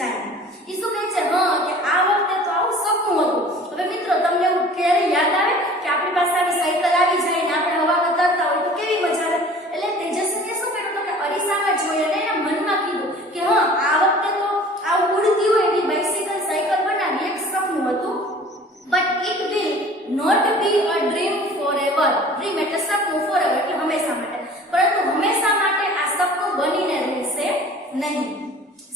જાય. ઈ શું કહે છે હા કે આ વખતે તો આવું સપનું હતું. હવે મિત્રો તમને એવું ક્યારે યાદ આવે કે આપણી પાસે આવી સાયકલ આવી જાય ને આપણે હવામાં તરતા હોય તો કેવી મજા આવે. એટલે તેજસ્વીએ શું કર્યું તો કે અરીસામાં જોઈ અને એના મનમાં કીધું કે હા આ વખતે તો આ ઉડતી હોય એવી બાઇસિકલ સાયકલ બનાવી એક સપનું હતું. But it will not be a dream forever. Dream એટલે સપનું, ફોરએવર એટલે હંમેશા માટે. પરંતુ હંમેશા માટે આ સપનું બનીને રહેશે નહીં.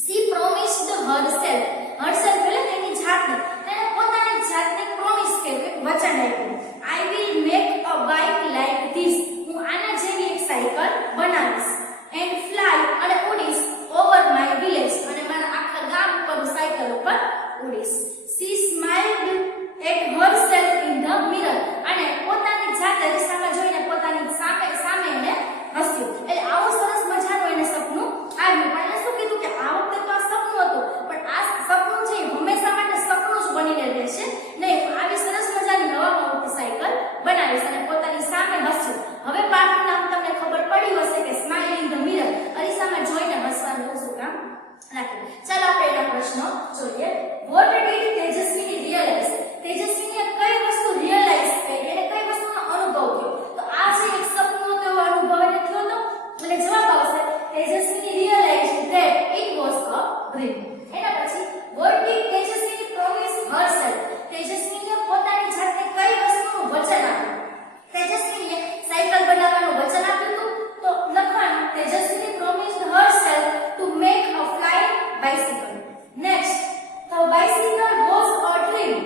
She promised herself. herself એટલે તેની જાતને, તેને પોતાની જાતને પ્રોમિસ કર્યું, વચન આપ્યું. I will make a bike like this. હું આના જેવી એક સાયકલ બનાવીશ. And fly અને ઉડીશ over my village. અને મારા આખા ગામ ઉપર સાયકલ ઉપર ઉડીશ. She smiled at herself in the mirror. અને પોતાની જાત અરીસામાં જોઈને પોતાની સામે એને હસ્યું. એટલે આવું સરસ મજાનું એને સપનું આવ્યું. પણ એને શું કીધું કે આ વખતે તો આ સપનું હતું, પણ આ સપનું છે હંમેશા માટે સપનું જ બનીને રહેશે નહીં. આવી સરસ મજાની હવામાં ઉડતી સાયકલ બનાવીશ અને પોતાની સામે હસ્યું. હવે પાઠનું નામ તમને ખબર પડી હશે કે સ્માઇલ ઇન ધ મિરર. અરીસામાં જોઈને હસવાનું શું કામ રાખ્યું. ચાલો આપણે એના પ્રશ્નો જોઈએ. What did Tejaswini realize. તેજસ્વીને કઈ વસ્તુ રિયલાઇઝ થઈ, એને કઈ વસ્તુનો અનુભવ થયો? તો આ જે એક સપનું હતો એવો અનુભવ એને થયો હતો. એટલે જવાબ આવશે Tejaswini realize that it was a dream. એના પછી what did Tejaswini promise herself. તેજસ્વીને પોતાની જાતને કઈ વસ્તુનું વચન આપ્યું? તેજસ્વીને સાયકલ બનાવવાનું વચન આપ્યું હતું. તો લખવાનું Tejaswini promised herself to make a flying bicycle. Next the bicycle was a dream.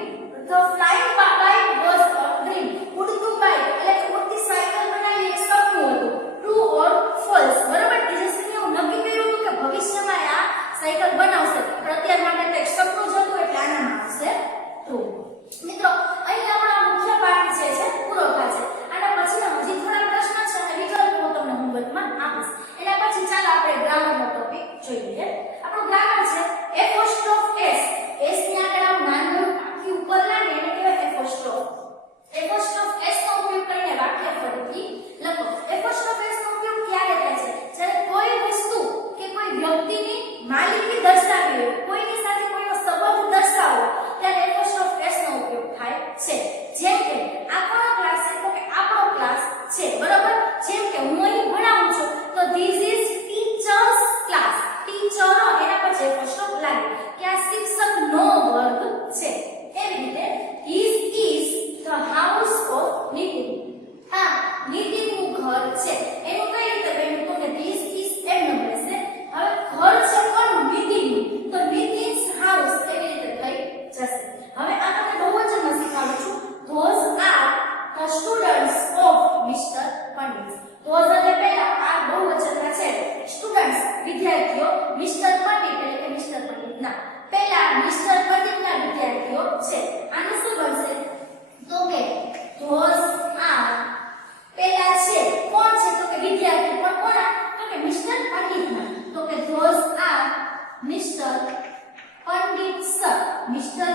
The flying bike was a dream. ઉડતું બાઇક એટલે ઉડતી સાયકલ બનાવી એક સપનું હતું. True or false? બરાબર. તેજસ્વીને એવું નક્કી કર્યું હતું કે ભવિષ્યમાં આ સાયકલ બનાવશે, પણ અત્યાર માટે તો એક સપનું જ હતું એટલે આનામાં આવશે ટ્રુ. મિત્રો અહીં આપણો મુખ્ય પાઠ જે છે પૂરો થાય છે. આના પછી હજી થોડા પ્રશ્ન છે અને વિકલ્પો હું તમને હોમવર્કમાં આપીશ. એના પછી ચાલો આપણે ગ્રામરનો ટોપિક જોઈ લઈએ. આપણો ગ્રામર છે એપોસ્ટ્રોફ એસ. એસ ની આગળ આવું નાનું આખી ઉપર લાગે એને કહેવાય એપોસ્ટ્રોફ. એપોસ્ટ્રોફ એસ નો ઉપયોગ કરીને વાક્ય ફરીથી લખો. એપોસ્ટ્રોફ એસ નો ઉપયોગ ક્યારે થાય છે? જ્યારે કોઈ વસ્તુ કે કોઈ વ્યક્તિની માલિકી દર્શાવી હોય, કોઈની સાથે કોઈનો સંબંધ દર્શાવવો, ત્યારે એપોસ્ટ્રોફ એસ નો ઉપયોગ થાય છે. જેમ કે આ કોનો ક્લાસ છે? તો કે આપણો ક્લાસ છે. બરાબર. જેમ કે હું અહીં ભણાવું છું તો this is teachers class. Teacher એના પછી એપોસ્ટ્રોફ લાગે કે આ શિક્ષકનો વર્ગ છે. એવી રીતે this is the house of Nitin. આ નીતિનનું ઘર છે. એનું કઈ રીતે બન્યું? તો કે ધીસ ઇઝ એમ નંબર છે. હવે ઘર છે કોનું? નીતિનનું. તો નીતિન્સ હાઉસ એવી રીતે થઈ જશે. હવે આ તમને બહુવચનમાં શીખવાડું છું. Those are the students of mister Pandit. Those એટલે પહેલા આ બહુવચનમાં છે. સ્ટુડન્ટ્સ વિદ્યાર્થીઓ, મિસ્ટર પંડિત એટલે કે મિસ્ટર પંડિતના. પહેલા મિસ્ટર પંડિતના વિદ્યાર્થીઓ છે. આનું શું બનશે? તો કે ધોઝ આર પહેલા છે કોણ છે? તો કે વિદ્યાર્થી. પણ કોના? તો કે મિસ્ટર પંડિતના. તો કે those are mister Pandit sir. Mister